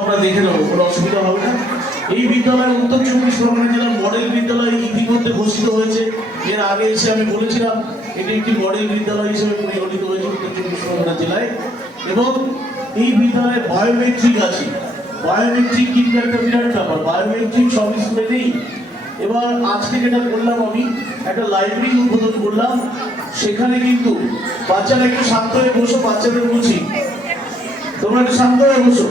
আমরা দেখে নেব, কোনো অসুবিধা হবে না। এই বিদ্যালয় উত্তর চব্বিশ পরগনা জেলার মডেল বিদ্যালয় ইতিমধ্যে ঘোষিত হয়েছে। এর আগে এসে আমি বলেছিলাম, এটি একটি মডেল বিদ্যালয় হিসেবে পরিগণিত হয়েছে উত্তর চব্বিশ পরগনা জেলায়। এবং এই বিদ্যালয়ে বায়োমেট্রিক আছে। বায়োমেট্রিক কিন্তু একটা বিরাট ব্যাপার বায়োমেট্রিক সব স্কুলে নেই। এবার আজকে যেটা করলাম আমি, একটা লাইব্রেরি উদ্বোধন করলাম। সেখানে কিন্তু বাচ্চারা একটু শান্ত হয়ে বসো, বাচ্চাদের বলছি। তোমরা একটু শান্ত হয়ে বসো।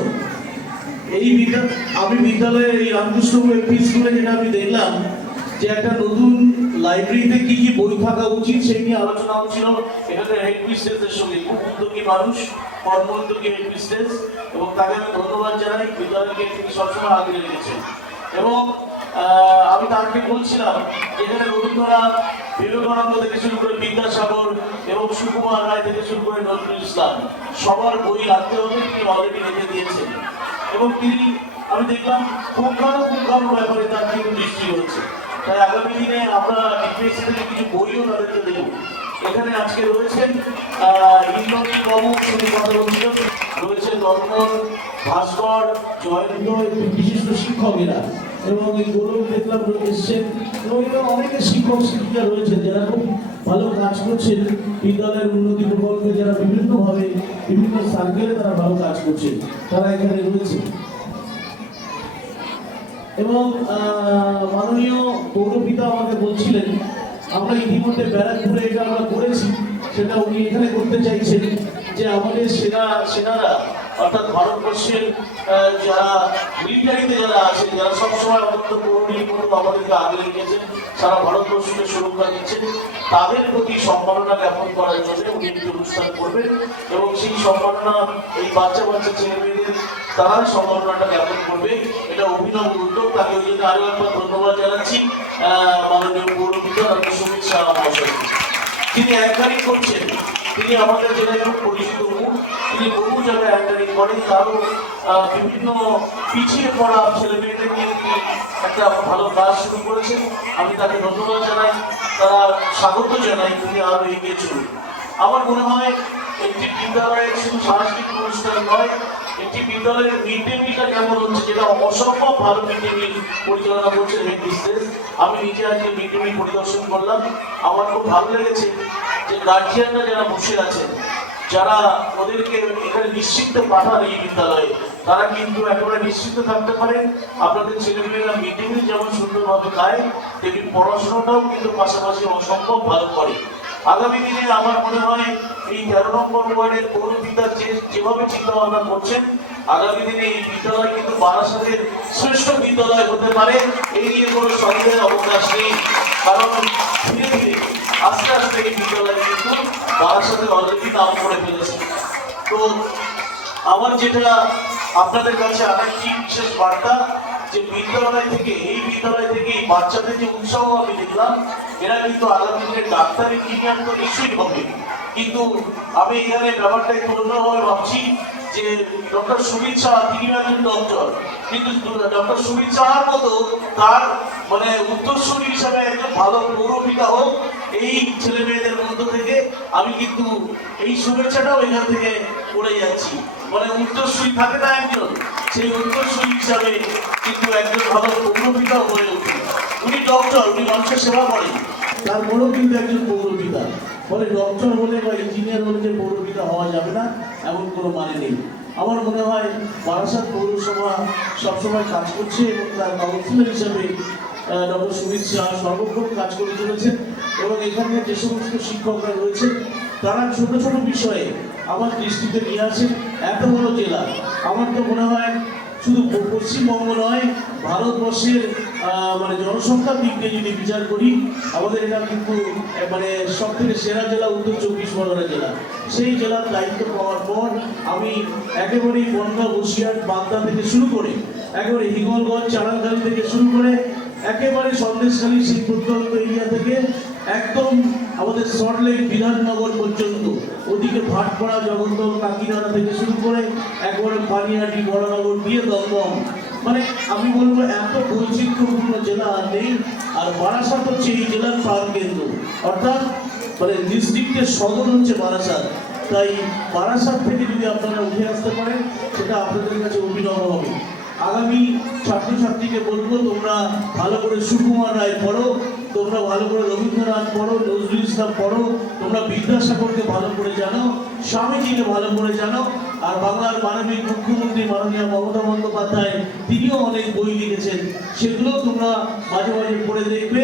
এই বিদ্যা আমি বিদ্যালয়ের এই রামকৃষ্ণ এমপি স্কুলে যেটা আমি দেখলাম, যে একটা নতুন লাইব্রেরিতে কি কি বই থাকা উচিত সেই নিয়ে আলোচনা হচ্ছিল। এখানে হেড মিস্ট্রেসের সঙ্গে খুব উদ্যোগী মানুষ কর্মোদ্যোগী হেড মিস্ট্রেস এবং তাকে আমি ধন্যবাদ জানাই, বিদ্যালয়কে তিনি সবসময় আগে রেখেছেন। এবং আমি তাকে বলছিলাম এখানে রবীন্দ্রনাথ, বিবেকানন্দ থেকে শুরু করে বিদ্যাসাগর এবং সুকুমার রায় থেকে শুরু করে নজরুল ইসলাম, সবার বই রাখতে হবে, তিনি অলরেডি রেখে দিয়েছেন। এবং তিনি, আমি দেখলাম পুঙ্খানু পুঙ্খানু ব্যাপারে তার কিন্তু দৃষ্টি হচ্ছে তাই আগামী দিনে আমরা ডিপিএসসি থেকে কিছু বইও তাদেরকে দেব। এখানে আজকে রয়েছেন ইন্দ্রনীল বাবু শুধু কথা বলছিল রয়েছে দর্পণ ভাস্কর, জয়ন্ত বিশিষ্ট শিক্ষকেরা। এবং এই গৌরব দেখলাম এসছেন এবং অনেকে শিক্ষক শিক্ষিকা রয়েছেন যারা খুব ভালো কাজ করছেন। বিদ্যালয়ের উন্নতি প্রকল্পে যারা বিভিন্নভাবে বিভিন্ন সার্কেলে তারা ভালো কাজ করছেন, তারা এখানে রয়েছে। এবং মাননীয় পৌরপিতা আমাকে বলছিলেন, আমরা ইতিমধ্যে ব্যারাকপুরে এটা আমরা করেছি, সেটা উনি এখানে করতে চাইছেন যে আমাদের সেনা, সেনারা অর্থাৎ ভারতবর্ষের যারা মিলিটারিতে যারা আছেন, যারা সবসময় অত্যন্ত করুণী মতো আমাদেরকে আগে রেখেছেন, সারা ভারতবর্ষকে সুরক্ষা দিচ্ছেন, তাদের প্রতি সম্মাননা জ্ঞাপন করার জন্য উনি একটি অনুষ্ঠান করবেন এবং সেই সম্মাননা এই বাচ্চা বাচ্চা ছেলে মেয়েদের তারা সম্মাননাটা জ্ঞাপন করবে। এটা অভিনব উদ্যোগ। তাকে ওই জন্য আরও একবার ধন্যবাদ জানাচ্ছি। মাননীয় পৌরপিতা ডক্টর সুমিত শাহ মহাশয়কে তিনি অ্যাঙ্কারিং করছেন। তিনি আমাদের জেলায় খুব পরিচিত মুখ তিনি বহু জায়গায় অ্যাঙ্কারিং করেন। তারও বিভিন্ন পিছিয়ে পড়া ছেলে মেয়েদের নিয়ে তিনি একটা ভালো কাজ শুরু করেছেন। আমি তাকে ধন্যবাদ জানাই। তারা স্বাগত জানাই তিনি আরও এগিয়ে চলুন। আমার মনে হয় একটি বিদ্যালয়ের শুধু সাংস্কৃতিক অনুষ্ঠান নয় একটি বিদ্যালয়ের মিড ডে মিলটা কেমন হচ্ছে যেটা অসম্ভব ভালো মিড ডে মিল পরিচালনা করছে হেড মিস্ট্রেস আমি নিজে আজকে মিড ডে মিল পরিদর্শন করলাম। আমার খুব ভালো লেগেছে যে গার্জিয়ানরা যারা বসে আছেন, যারা ওদেরকে এখানে নিশ্চিন্তে পাঠান এই বিদ্যালয়ে, তারা কিন্তু একেবারে নিশ্চিন্ত থাকতে পারেন। আপনাদের ছেলেমেয়েরা মিড ডে মিল যেমন সুন্দরভাবে খায়, তেমনি পড়াশোনাটাও কিন্তু পাশাপাশি অসম্ভব ভালো করে। আগামী দিনে আমার মনে হয় এই তেরো নম্বর ওয়ার্ডের পৌরবিদ্যা যে যেভাবে চিন্তা ভাবনা করছেন, আগামী দিনে এই বিদ্যালয় কিন্তু বারাসাতের শ্রেষ্ঠ বিদ্যালয় হতে পারে এই নিয়ে কোনো সন্দেহের অবকাশ নেই। কারণ ধীরে ধীরে আস্তে আস্তে এই বিদ্যালয় কিন্তু বারাসাতের অলরেডি নাম করে ফেলেছে। তো আমার যেটা আপনাদের কাছে আরেকটি বিশেষ বার্তা যে বিদ্যালয় থেকে, এই বিদ্যালয় থেকে এই বাচ্চাদের যে উৎসাহ আমি দেখলাম, এরা কিন্তু আগামী দিনে ডাক্তার ইঞ্জিনিয়ার তো নিশ্চয়ই হবে। কিন্তু আমি এখানে ব্যাপারটা একটু অন্যভাবে ভাবছি যে ডক্টর সুমিত শাহ, তিনি একজন ডক্টর কিন্তু ডক্টর সুমিত শাহার মতো তার মানে উত্তরসূরি হিসাবে একজন ভালো পৌরপিতা হোক, এই ছেলে মেয়েদের মধ্য থেকে আমি কিন্তু এই শুভেচ্ছাটাও এখান থেকে যাচ্ছি। মানে উত্তরসূরি থাকে না একজন। সেই উত্তরসূরি হিসাবে কিন্তু একজন ভালো পৌরপিতা হয়ে ওঠে। উনি ডক্টর উনি মানুষের সেবা করেন। তারপরেও কিন্তু একজন পৌরপিতা ফলে ডক্টর হলে বা ইঞ্জিনিয়ার হলে যে পৌরপিতা হওয়া যাবে না, এমন কোনো মানে নেই। আমার মনে হয় বারাসাত পৌরসভা সবসময় কাজ করছে এবং তার কাউন্সিলর হিসাবে ডক্টর সুমিত শাহ সর্বক্ষণ কাজ করে চলেছেন। এবং এখানে যে সমস্ত শিক্ষকরা রয়েছেন, তারা ছোট ছোট বিষয়ে আমার দৃষ্টিতে নিয়ে আসেন, এত বড় জেলা। আমার তো মনে হয় শুধু পশ্চিমবঙ্গ নয়, ভারতবর্ষের মানে জনসংখ্যার দিক দিয়ে যদি বিচার করি, আমাদের এটা কিন্তু মানে সব থেকে সেরা জেলা উত্তর চব্বিশ পরগনা জেলা। সেই জেলার দায়িত্ব পাওয়ার পর আমি একেবারেই বনগা, বসিরহাট, বাগদা থেকে শুরু করে, একেবারে হিঙ্গলগঞ্জ চারালখালি থেকে শুরু করে, একেবারে সন্দেশখালী সেই প্রত্যন্ত এরিয়া থেকে একদম আমাদের সল্টলেক বিধাননগর পর্যন্ত। ওদিকে ভাটপাড়া জগদ্দল কাকিনাড়া থেকে শুরু করে একবারে পানিহাটি বড়নগর দিয়ে দমদম। মানে আমি বলব, এত বৈচিত্র্যপূর্ণ জেলা নেই, আর বারাসাত হচ্ছে এই জেলার প্রাণ কেন্দ্র। অর্থাৎ মানে ডিস্ট্রিক্টের সদর হচ্ছে বারাসাত। তাই বারাসাত থেকে যদি আপনারা উঠে আসতে পারেন, সেটা আপনাদের কাছে অভিনব হবে। আগামী ছাত্রছাত্রীকে বলব, তোমরা ভালো করে সুকুমার রায় পড়ো তোমরা ভালো করে রবীন্দ্রনাথ পড়ো, নজরুল ইসলাম পড়ো, তোমরা বিদ্যাসাগরকে ভালো করে জানো, স্বামীজিকে ভালো করে জানো, আর বাংলার মাননীয় মুখ্যমন্ত্রী মাননীয় মমতা বন্দ্যোপাধ্যায়, তিনিও অনেক বই লিখেছেন। সেগুলো তোমরা মাঝে মাঝে পড়ে দেখবে।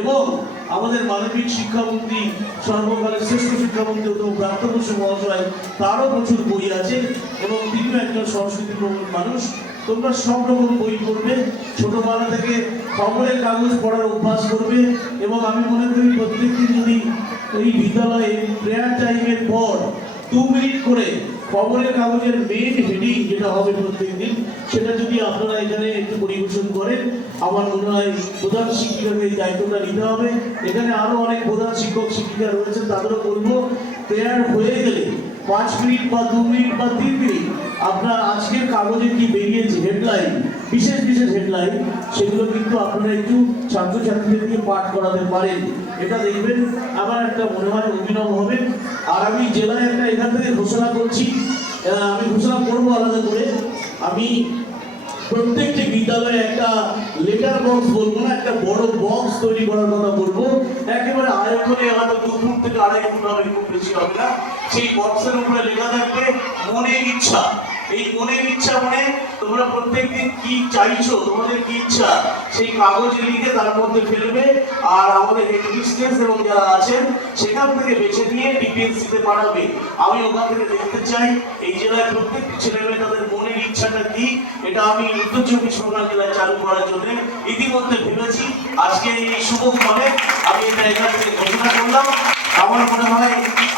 এবং আমাদের মানবিক শিক্ষামন্ত্রী, সর্বকালের শ্রেষ্ঠ শিক্ষামন্ত্রী তো প্রাপ্ত মহাশয়, তারও প্রচুর বই আছে এবং তিনিও একজন সংস্কৃতি প্রবণ মানুষ। তোমরা সব রকম বই পড়বে, ছোটবেলা থেকে খবরের কাগজ পড়ার অভ্যাস করবে এবং আমি মনে করি প্রত্যেকদিন যদি এই বিদ্যালয়ে প্রেয়ার টাইমের পর দু মিনিট করে খবরের কাগজের মেন হেডিং যেটা হবে প্রত্যেকদিন, সেটা যদি আপনারা এখানে একটু করেন আমার মনে হয় প্রধান শিক্ষিকাকে এই দায়িত্বটা নিতে হবে। এখানে আরও অনেক প্রধান শিক্ষক, শিক্ষিকা রয়েছেন, তাদেরও বলব, প্রেয়ার হয়ে গেলে পাঁচ মিনিট বা দু মিনিট বা তিন মিনিট আপনার আজকের কাগজে কি বেরিয়েছে হেডলাইন বিশেষ বিশেষ হেডলাইন সেগুলো কিন্তু আপনারা একটু ছাত্রছাত্রীদেরকে পাঠ করাতে পারেন। এটা দেখবেন, আমার একটা মনে হয় অভিনব হবে। আর আমি জেলায় একটা এখান থেকে ঘোষণা করছি। আমি ঘোষণা করব আলাদা করে। আমি প্রত্যেকটি বিদ্যালয়ে একটা লেটার বক্স বলব না, একটা বড় বক্স তৈরি করার কথা বলব। একেবারে আয়তনে হয়তো দু ফুট থেকে আড়াই ফুট হবে, খুব বেশি হবে না। সেই বক্সের উপরে লেখা থাকবে মনের ইচ্ছা। এই মনের ইচ্ছা মানে তোমরা প্রত্যেকদিন কি চাইছো, তোমাদের কি ইচ্ছা, সেই কাগজে লিখে তার মধ্যে ফেলবে আর আমাদের হেডমিস্ট্রেস এবং যারা আছেন, সেখান থেকে বেছে নিয়ে ডিপিএসসিতে পাঠাবে। আমি ওখান থেকে দেখতে চাই, এই জেলায় প্রত্যেকটি ছেলেমেয়ে তাদের মনের ইচ্ছাটা কি, এটা আমি উত্তর চব্বিশ পরগনা জেলায় চালু করার জন্য ইতিমধ্যে ভেবেছি। আজকে এই শুভ ফলে আমি এটা এখান থেকে ঘোষণা করলাম। আমার মনে হয়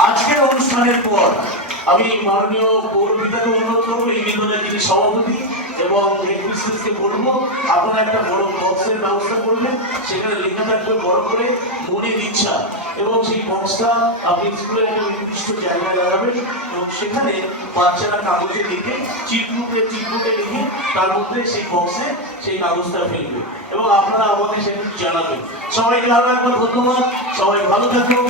আজকের অনুষ্ঠানের পর আমি মাননীয় পৌরপিতাকে অনুরোধ করব, এই বিদ্যালয়ের যিনি সভাপতি এবং হেডমিস্ট্রেসকে বলব, আপনারা একটা বড় বক্সের ব্যবস্থা করবেন, সেখানে লেখা থাকবে বড় করে মনের ইচ্ছা। এবং সেই বক্সটা আপনি স্কুলের একটা নির্দিষ্ট জায়গায় লাগাবেন, এবং সেখানে বাচ্চারা কাগজে লিখে চিটকুটে চিটকুটে লিখে তার মধ্যে সেই বক্সে সেই কাগজটা ফেলবে। এবং আপনারা আমাকে সেটা জানাবেন। সবাইকে আরও একবার ধন্যবাদ। সবাই ভালো থাকো